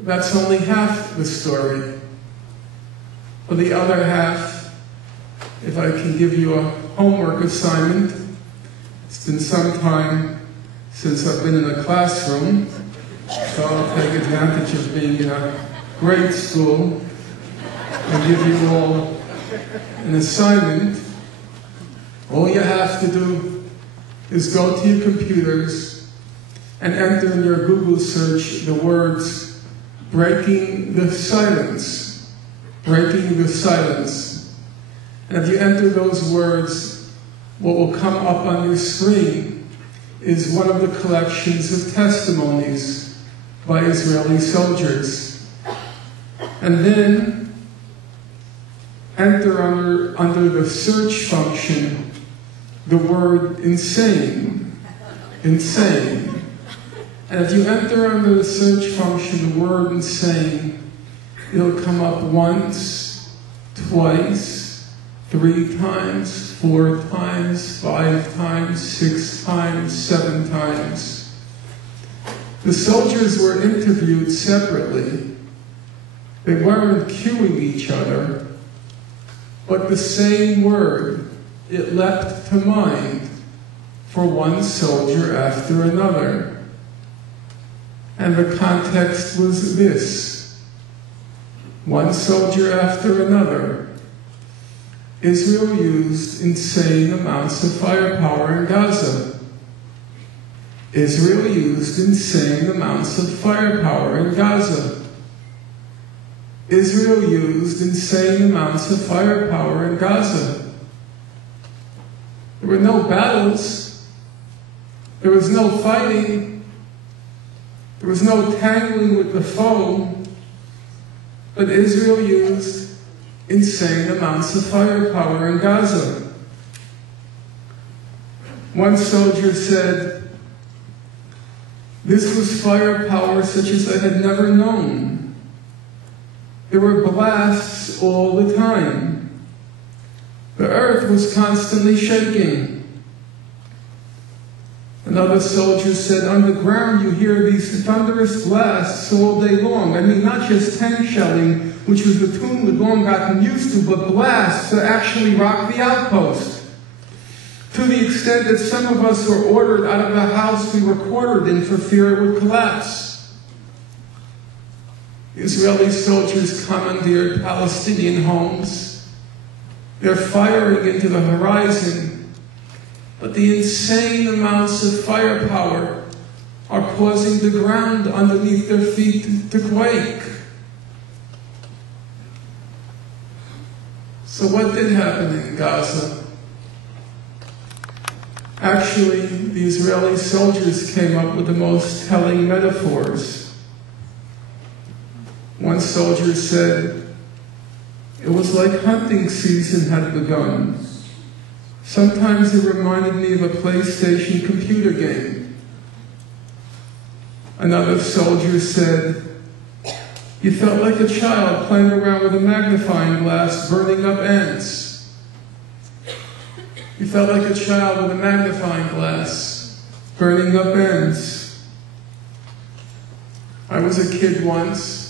That's only half the story. For the other half, if I can give you a homework assignment, it's been some time since I've been in a classroom, so I'll take advantage of being in a grade school and give you all an assignment. All you have to do is go to your computers and enter in your Google search the words "breaking the silence," breaking the silence. And if you enter those words, what will come up on your screen is one of the collections of testimonies by Israeli soldiers. And then enter under the search function the word insane, insane. And if you enter under the search function the word insane, it'll come up once, twice, 3 times, 4 times, 5 times, 6 times, 7 times. The soldiers were interviewed separately. They weren't cueing each other, but the same word, it leapt to mind for one soldier after another. And the context was this: one soldier after another. Israel used insane amounts of firepower in Gaza. Israel used insane amounts of firepower in Gaza. Israel used insane amounts of firepower in Gaza. There were no battles. There was no fighting. There was no tangling with the foe. But Israel used insane amounts of firepower in Gaza. One soldier said, "This was firepower such as I had never known. There were blasts all the time. The earth was constantly shaking." Another soldier said, "On the ground you hear these thunderous blasts all day long. I mean, not just tank shelling, which was the tune we'd long gotten used to, but blasts that actually rocked the outpost. To the extent that some of us were ordered out of the house we were quartered in for fear it would collapse." Israeli soldiers commandeered Palestinian homes. They're firing into the horizon, but the insane amounts of firepower are causing the ground underneath their feet to quake. So what did happen in Gaza? Actually, the Israeli soldiers came up with the most telling metaphors. One soldier said, "It was like hunting season had begun. Sometimes it reminded me of a PlayStation computer game." Another soldier said, "You felt like a child playing around with a magnifying glass burning up ants." You felt like a child with a magnifying glass burning up ants. I was a kid once.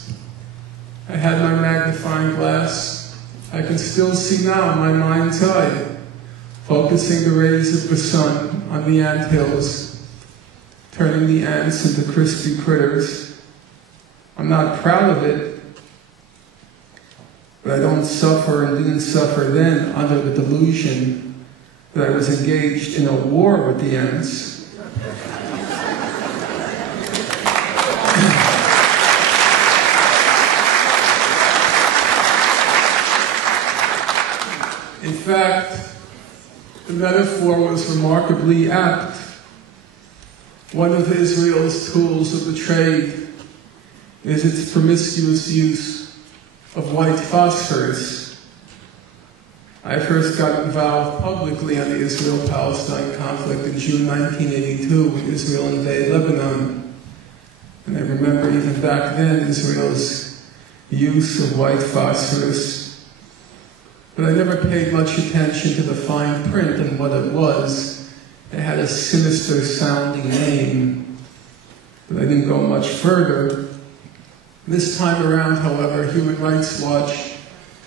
I had my magnifying glass. I can still see now in my mind's eye, focusing the rays of the sun on the anthills, turning the ants into crispy critters. I'm not proud of it, but I don't suffer and didn't suffer then under the delusion that I was engaged in a war with the ants. In fact, the metaphor was remarkably apt. One of Israel's tools of the trade is its promiscuous use of white phosphorus. I first got involved publicly on the Israel-Palestine conflict in June 1982 when Israel invaded Lebanon. And I remember even back then Israel's use of white phosphorus. But I never paid much attention to the fine print and what it was. It had a sinister sounding name. But I didn't go much further. This time around, however, Human Rights Watch,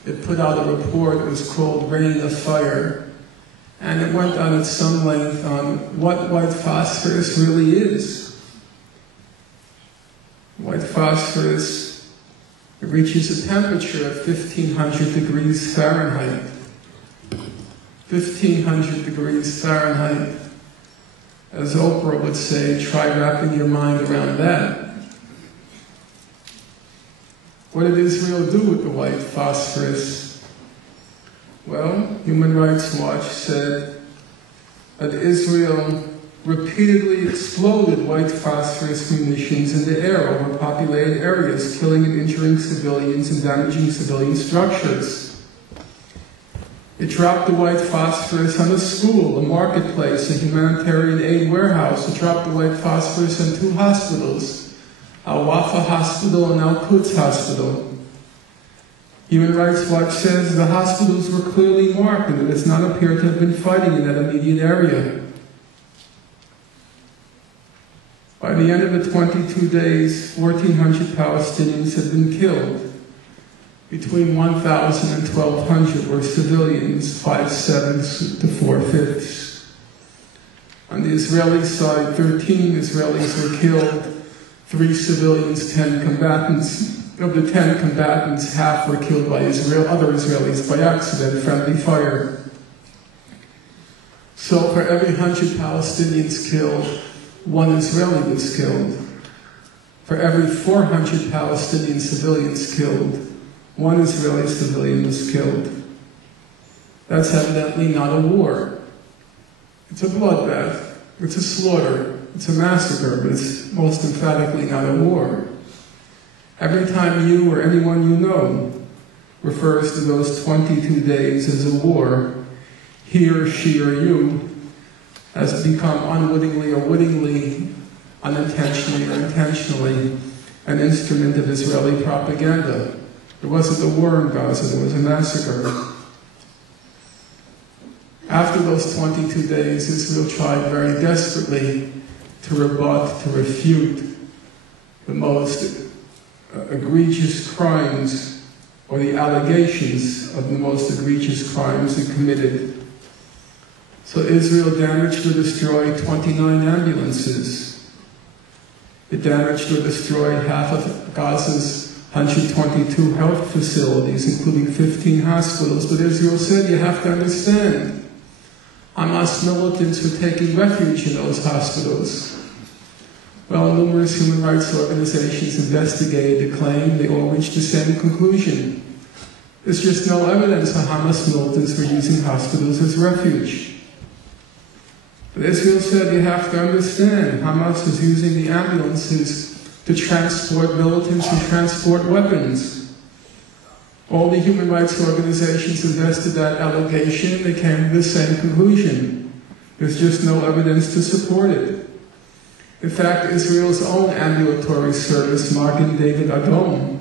it put out a report. It was called Rain of Fire, and it went on at some length on what white phosphorus really is. White phosphorus, it reaches a temperature of 1,500 degrees Fahrenheit. 1,500 degrees Fahrenheit. As Oprah would say, try wrapping your mind around that. What did Israel do with the white phosphorus? Well, Human Rights Watch said that Israel repeatedly exploded white phosphorus munitions in the air over populated areas, killing and injuring civilians and damaging civilian structures. It dropped the white phosphorus on a school, a marketplace, a humanitarian aid warehouse. It dropped the white phosphorus on 2 hospitals, Al-Wafa Hospital and Al-Quds Hospital. Human Rights Watch says the hospitals were clearly marked and it does not appear to have been fighting in that immediate area. By the end of the 22 days, 1,400 Palestinians had been killed. Between 1,000 and 1,200 were civilians, 5/7 to 4/5. On the Israeli side, 13 Israelis were killed, 3 civilians, 10 combatants. Of the 10 combatants, half were killed by other Israelis by accident, friendly fire. So for every 100 Palestinians killed, 1 Israeli was killed. For every 400 Palestinian civilians killed, 1 Israeli civilian was killed. That's evidently not a war. It's a bloodbath. It's a slaughter. It's a massacre, but it's most emphatically not a war. Every time you or anyone you know refers to those 22 days as a war, he or she or you has become unwittingly or wittingly, unintentionally or intentionally, an instrument of Israeli propaganda. There wasn't a war in Gaza, there was a massacre. After those 22 days, Israel tried very desperately to rebut, to refute the most egregious crimes, or the allegations of the most egregious crimes it committed. So Israel damaged or destroyed 29 ambulances. It damaged or destroyed half of Gaza's 122 health facilities, including 15 hospitals. But Israel said, you have to understand, Hamas militants were taking refuge in those hospitals. Well, numerous human rights organizations investigated the claim. They all reached the same conclusion. There's just no evidence that Hamas militants were using hospitals as refuge. But Israel said, you have to understand, Hamas was using the ambulances to transport militants and transport weapons. All the human rights organizations invested that allegation. They came to the same conclusion. There's just no evidence to support it. In fact, Israel's own ambulatory service, Magen David Adom,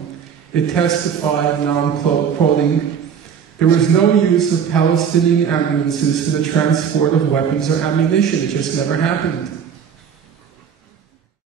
it testified, now I'm quoting, there was no use of Palestinian ambulances for the transport of weapons or ammunition. It just never happened.